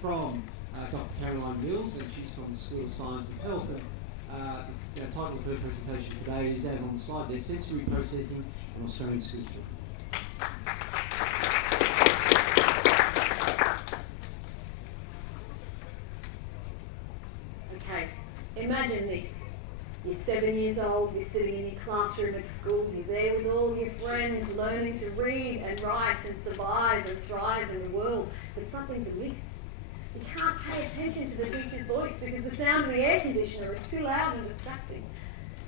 from Dr. Caroline Mills, and she's from the School of Science and Health. The title of her presentation today is, as on the slide there, Sensory Processing and Australian School Children. Okay, imagine this. You're 7 years old, you're sitting in your classroom at school, you're there with all your friends learning to read and write and survive and thrive in the world, but something's amiss. You can't pay attention to the teacher's voice because the sound of the air conditioner is too loud and distracting.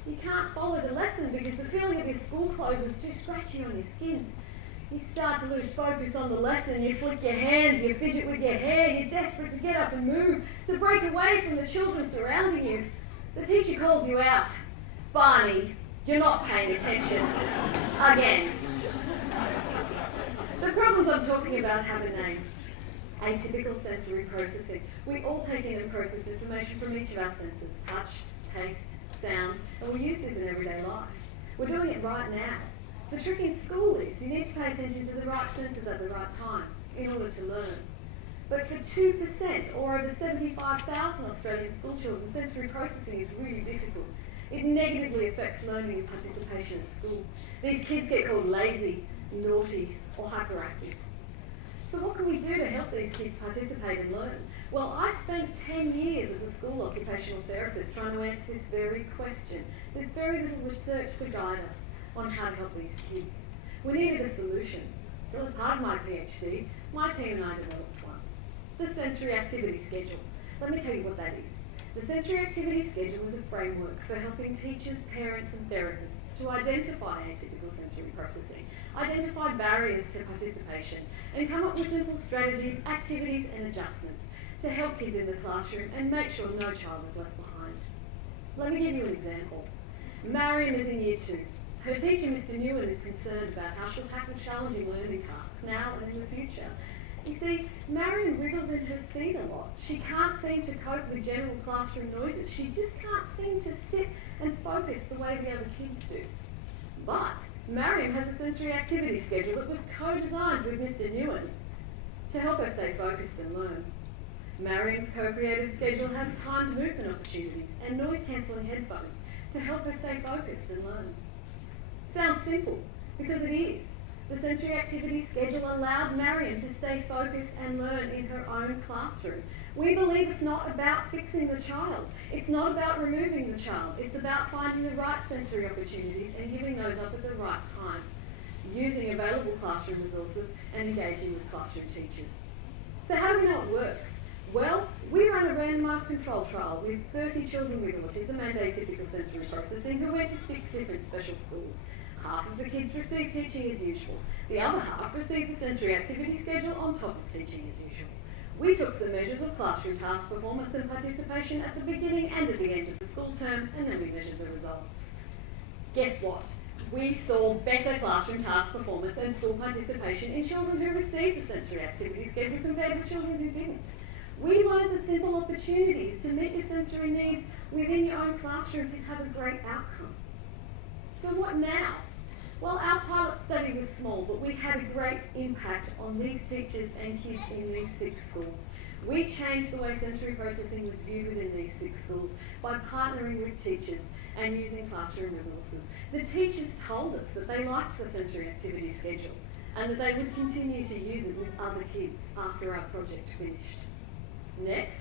You can't follow the lesson because the feeling of your school clothes is too scratchy on your skin. You start to lose focus on the lesson, you flick your hands, you fidget with your hair, you're desperate to get up and move, to break away from the children surrounding you. The teacher calls you out. Barney, you're not paying attention. Again. The problems I'm talking about have a name. Atypical sensory processing. We all take in and process information from each of our senses: touch, taste, sound, and we use this in everyday life. We're doing it right now. The trick in school is you need to pay attention to the right senses at the right time in order to learn. But for 2%, or over 75,000 Australian school children, sensory processing is really difficult. It negatively affects learning and participation at school. These kids get called lazy, naughty, or hyperactive. So what can we do to help these kids participate and learn? Well, I spent 10 years as a school occupational therapist trying to answer this very question. There's very little research to guide us on how to help these kids. We needed a solution. So as part of my PhD, my team and I developed one. The sensory activity schedule. Let me tell you what that is. The sensory activity schedule is a framework for helping teachers, parents and therapists to identify atypical sensory processing, identify barriers to participation, and come up with simple strategies, activities and adjustments to help kids in the classroom and make sure no child is left behind. Let me give you an example. Mariam is in year 2. Her teacher, Mr. Newen, is concerned about how she'll tackle challenging learning tasks now and in the future. You see, Mariam wriggles in her seat a lot. She can't seem to cope with general classroom noises. She just can't seem to sit and focus the way the other kids do. But Mariam has a sensory activity schedule that was co-designed with Mr. Newen to help her stay focused and learn. Mariam's co-created schedule has timed movement opportunities and noise-cancelling headphones to help her stay focused and learn. Sounds simple, because it is. The sensory activity schedule allowed Mariam to stay focused and learn in her own classroom. We believe it's not about fixing the child. It's not about removing the child. It's about finding the right sensory opportunities and giving those up at the right time, using available classroom resources and engaging with classroom teachers. So how do we know it works? Well, we ran a randomised control trial with 30 children with autism and atypical sensory processing who went to 6 different special schools. Half of the kids received teaching as usual. The other half received the sensory activity schedule on top of teaching as usual. We took some measures of classroom task performance and participation at the beginning and at the end of the school term, and then we measured the results. Guess what? We saw better classroom task performance and school participation in children who received the sensory activity schedule compared with children who didn't. We learned the simple opportunities to meet your sensory needs within your own classroom can have a great outcome. So what now? Well, our pilot study was small, but we had a great impact on these teachers and kids in these 6 schools. We changed the way sensory processing was viewed within these 6 schools by partnering with teachers and using classroom resources. The teachers told us that they liked the sensory activity schedule and that they would continue to use it with other kids after our project finished. Next,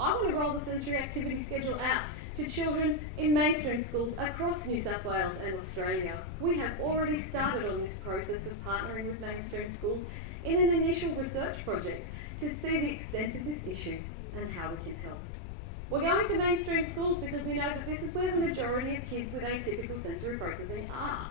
I want to roll the sensory activity schedule out to children in mainstream schools across New South Wales and Australia. We have already started on this process of partnering with mainstream schools in an initial research project to see the extent of this issue and how we can help. We're going to mainstream schools because we know that this is where the majority of kids with atypical sensory processing are.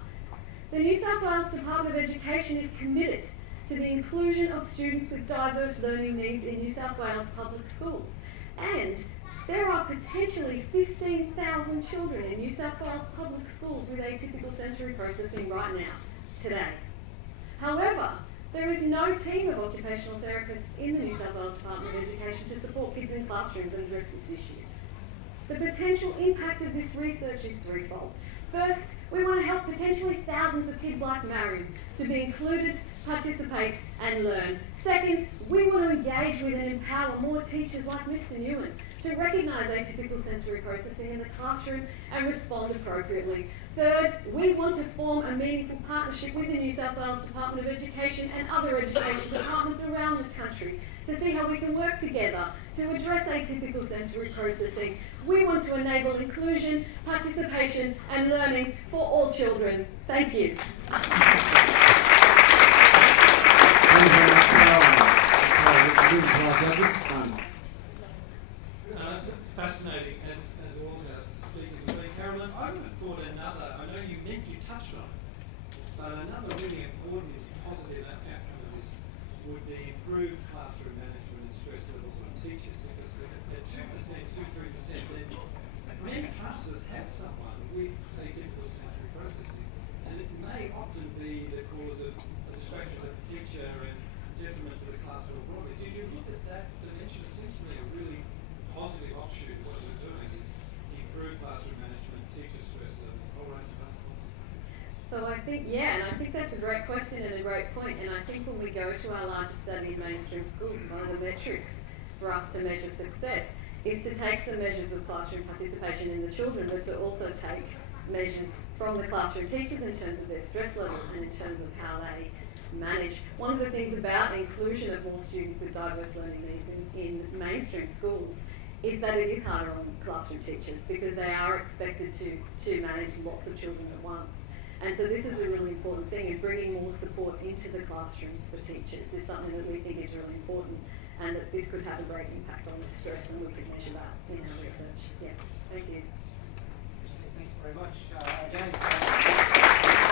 The New South Wales Department of Education is committed to the inclusion of students with diverse learning needs in New South Wales public schools, and there are potentially 15,000 children in New South Wales public schools with atypical sensory processing right now, today. However, there is no team of occupational therapists in the New South Wales Department of Education to support kids in classrooms and address this issue. The potential impact of this research is threefold. First, we want to help potentially thousands of kids like Mariam to be included, participate and learn. Second, we want to engage with and empower more teachers like Mr. Newen to recognise atypical sensory processing in the classroom and respond appropriately. Third, we want to form a meaningful partnership with the New South Wales Department of Education and other education departments around the country to see how we can work together to address atypical sensory processing. We want to enable inclusion, participation and learning for all children. Thank you. Fascinating, as all the speakers have been. Carolyn, I would have thought I know you touched on it, but another really important positive outcome of this would be improved classroom management and stress levels on teachers, because at 2%, 2-3%, then many classes have someone with atypical sensory processing, and it may often be the cause of a distraction to the teacher and detriment to the class more broadly. Did you look at that dimension? It seems to me a really positive offshoot of what we're doing is improve classroom management, teacher stress levels, a whole range of other things. So I think, and I think that's a great question and a great point. And I think when we go to our largest study of mainstream schools, one of the metrics for us to measure success is to take some measures of classroom participation in the children, but to also take measures from the classroom teachers in terms of their stress level and in terms of how they manage. One of the things about inclusion of more students with diverse learning needs in mainstream schools is that it is harder on classroom teachers because they are expected to manage lots of children at once. And so this is a really important thing, and bringing more support into the classrooms for teachers is something that we think is really important, and that this could have a great impact on their stress, and we can measure that in our research. Yeah, thank you. Thanks very much. Again.